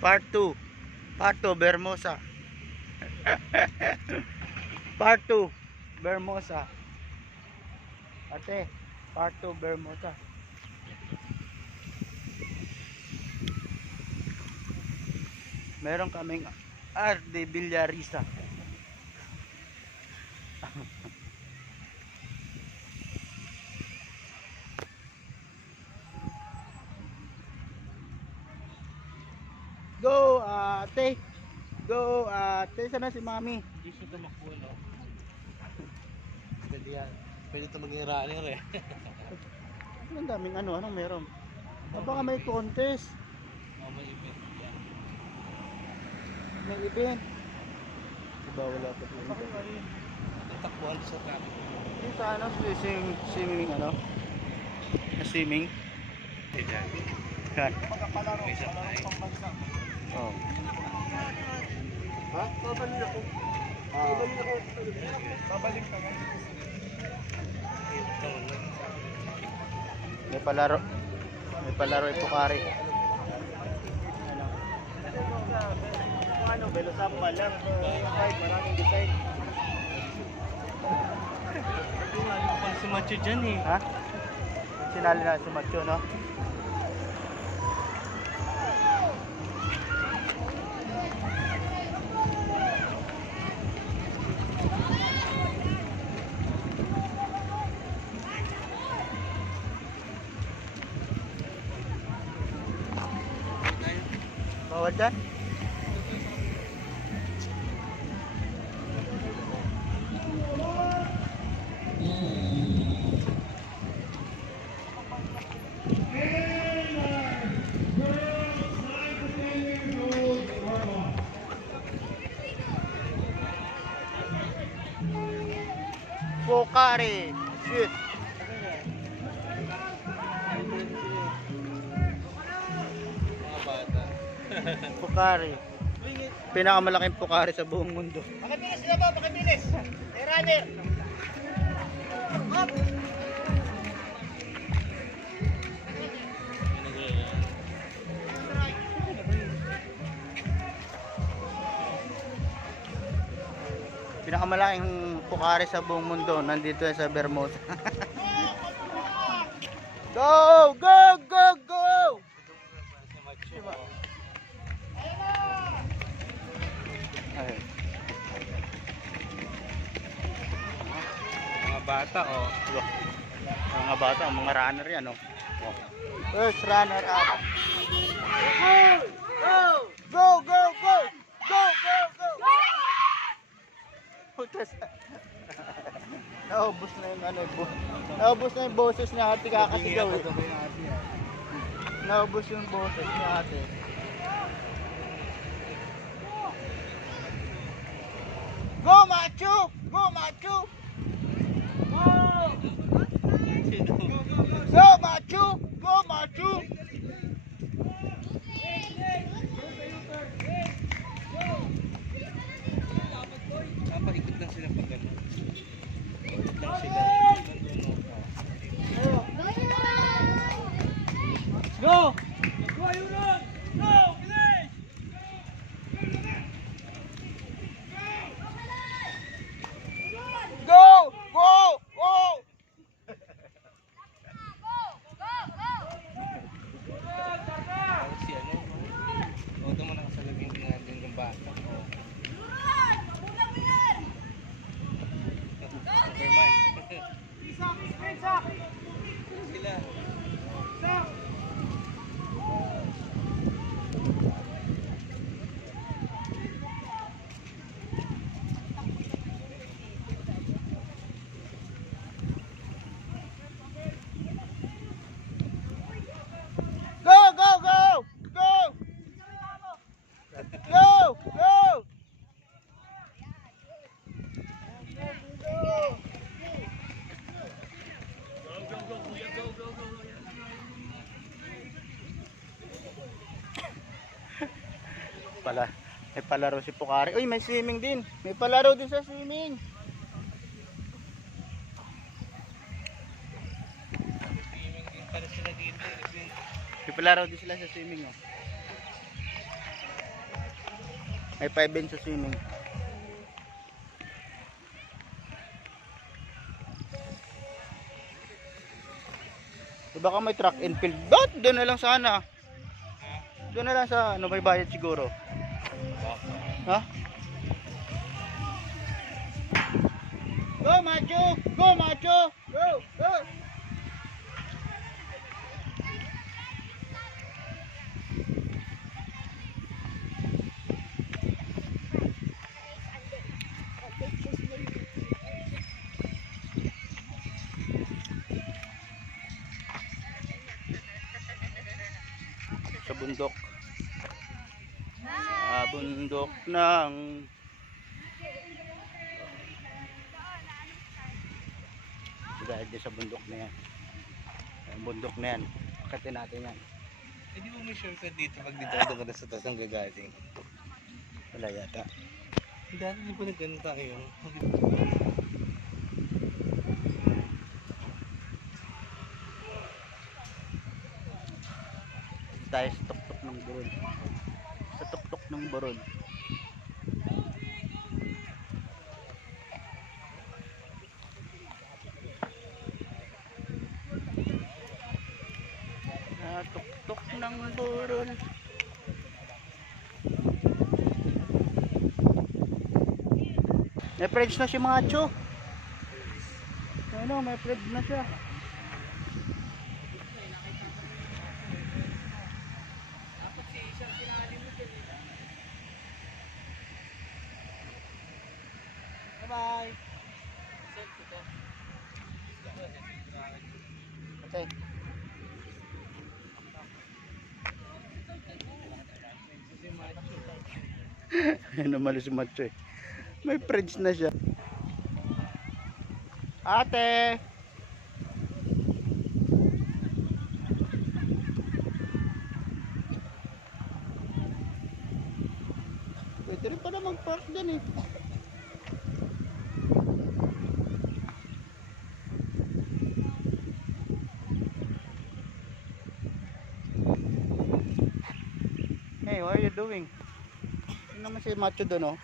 Part 2. Part 2, Bermosa. Part 2, Bermosa. Ate, Part 2, Bermosa. Meron kaming RD Villarisa. Go, ate. Go, ate. Sana si mami? Hindi siya tumakbo, no? Pwede yan. Pwede ito maging runner eh. Ang daming anong meron. Baka may contest. Oh, may event yan. May event. Diba wala pa dito? Bakit ba yun? Natakbuhan sa traffic. Yung sa swimming swimming. Yan. Yan. May isang tayo. Oh. Ha? Babalik ako. Babalik ako. Babalik ka nga. May palaro ito kari. Ano, Belosapa lang. Maraming design. Ano pala si Macho dyan eh. Ha? Sinali na si Macho, no? Bawal dyan? Pokari. Shoot. Mga bata. Pokari. Pinakamalaking pokari sa buong mundo. Pakibilis sila ba? Pakibilis. Hey, runner. Up. Pinakamalaking pokari sa buong mundo nandito yan sa Bermuda. Go! Go! Go! Go! Si Macho. Ayun. Mga bata oh. Mga bata, mga runner yan, oh. First runner up. Go! Go! Go! Go! Go! Go! Go! Putas. Naubos na yung naubos na yung boses ni ate kakasigaw eh. Naubos yung boses ni ate. Go Macho! Go Macho! Go Macho! Go Macho! Papaikot lang sila pag gano'n. Ikot lang sila. Go! Go, Yuron! Go! Bilis! Go! Go! Go! Parang si ano. Huwag mo nakasalagin din natin yung bata. Oh. Superman. Sila. Go! Go! Go! Go! Go! Go! May palaro si Pokari. Uy, may swimming din. May palaro din sa swimming. Swimming din para sila dito. May palaro din sila sa swimming, oh. May 5 din sa swimming. Baka may track and field. Ba't doon na lang sana? Doon na lang sa ano, may bayad siguro. Ha? Go macho! Go macho! Go! Go! Sa bundok. Sa bundok ng dahil din sa bundok na yan. Ang bundok na yan. Akitin natin yan. Eh di ba may shortcut dito pag dito ka na sa taas ng gagaling? Wala yata. Dati di ba nagano tayo? Tayo sa tuktok ng burol. Sa tuktok ng burol. Sa tuktok ng burol. May friends na si Macho. Ano, may friends na siya. Bye-bye. Okay. Namalo si Macho eh. May friends na siya. Ate! Pwede rin pala mag-park dyan eh. Hey, what are you doing? Ano naman si Macho doon oh?